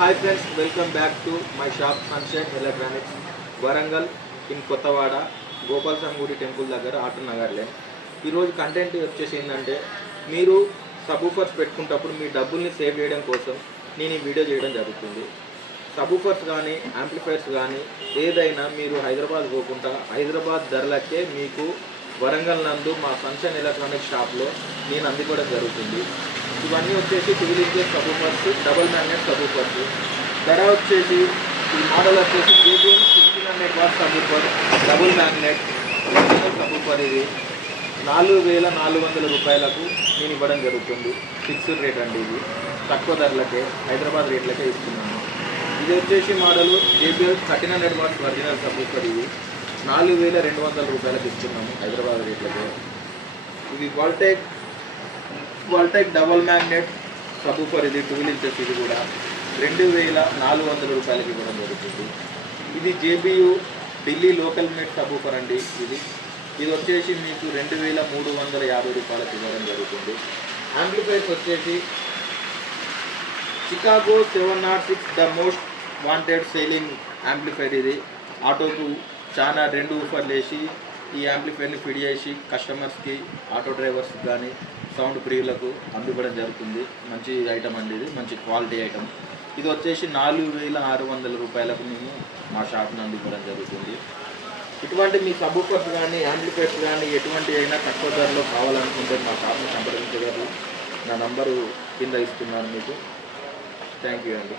Hi friends, welcome back to my shop sunshine electronics, Warangal in Kothawada, Gopalaswamy temple దగ్గర, auto Nagar lane. ఈరోజు content వచ్చేసి ఏంటంటే, మీరు సబూఫర్స్ పెట్టుకున్నప్పుడు మీ డబ్బుల్ని సేవ్ చేయడం కోసం నేను ఈ వీడియో చేయడం జరుగుతుంది. సబూఫర్స్ కానీ యాంప్లిఫైర్స్ కానీ ఏదైనా మీరు హైదరాబాద్ పోకుండా హైదరాబాద్ ధరలకే మీకు వరంగల్ నందు మా సన్షైన్ ఎలక్ట్రానిక్స్ షాప్లో నేను అందించడం జరుగుతుంది. ఇవన్నీ వచ్చేసి 12 inches subwoofers, double magnet subwoofers. ధర వచ్చేసి ఈ మోడల్ వచ్చేసి JBL 1600 watt subwoofer, double magnet subwoofer. ఇది 4400 రూపాయలకు నేను ఇవ్వడం జరుగుతుంది. ఫిక్స్డ్ రేట్ అండి. ఇది తక్కువ ధరలకే హైదరాబాద్ రేట్లకే ఇస్తున్నాను. ఇది వచ్చేసి model JBL 1300 watts original subwoofer. ఇది 4200 రూపాయలకు ఇస్తున్నాము హైదరాబాద్ రేట్లకే. ఇది వాల్టెక్ డబల్ మ్యాగ్నెట్ సబూఫర్. ఇది 12 ఇంచెస్. ఇది కూడా 2400 రూపాయలకి ఇవ్వడం జరుగుతుంది. ఇది JBU Delhi local made subwoofer అండి. ఇది వచ్చేసి మీకు 2350 రూపాయలకి ఇవ్వడం జరుగుతుంది. యాంప్లిఫైర్స్ వచ్చేసి Chicago 706 the most wanted selling amplifier. ఇది ఆటోకు చాలా 2 ఊఫర్లు వేసి ఈ యాంప్లిఫైర్ని ఫిట్ చేసి కస్టమర్స్కి, ఆటో డ్రైవర్స్కి కానీ సౌండ్ ప్రియులకు అందివ్వడం జరుగుతుంది. మంచి ఐటమ్ అండి. ఇది మంచి క్వాలిటీ ఐటమ్. ఇది వచ్చేసి 4600 రూపాయలకు మేము మా షాప్ని అందివ్వడం జరుగుతుంది. ఇటువంటి మీ సబూఫర్స్ కానీ యాంప్లిఫైర్స్ కానీ ఎటువంటి అయినా తక్కువ ధరలో కావాలనుకుంటే మా షాప్ని సంప్రదించగలరు. నా నంబరు కింద ఇస్తున్నాను మీకు. థ్యాంక్ యూ అండి.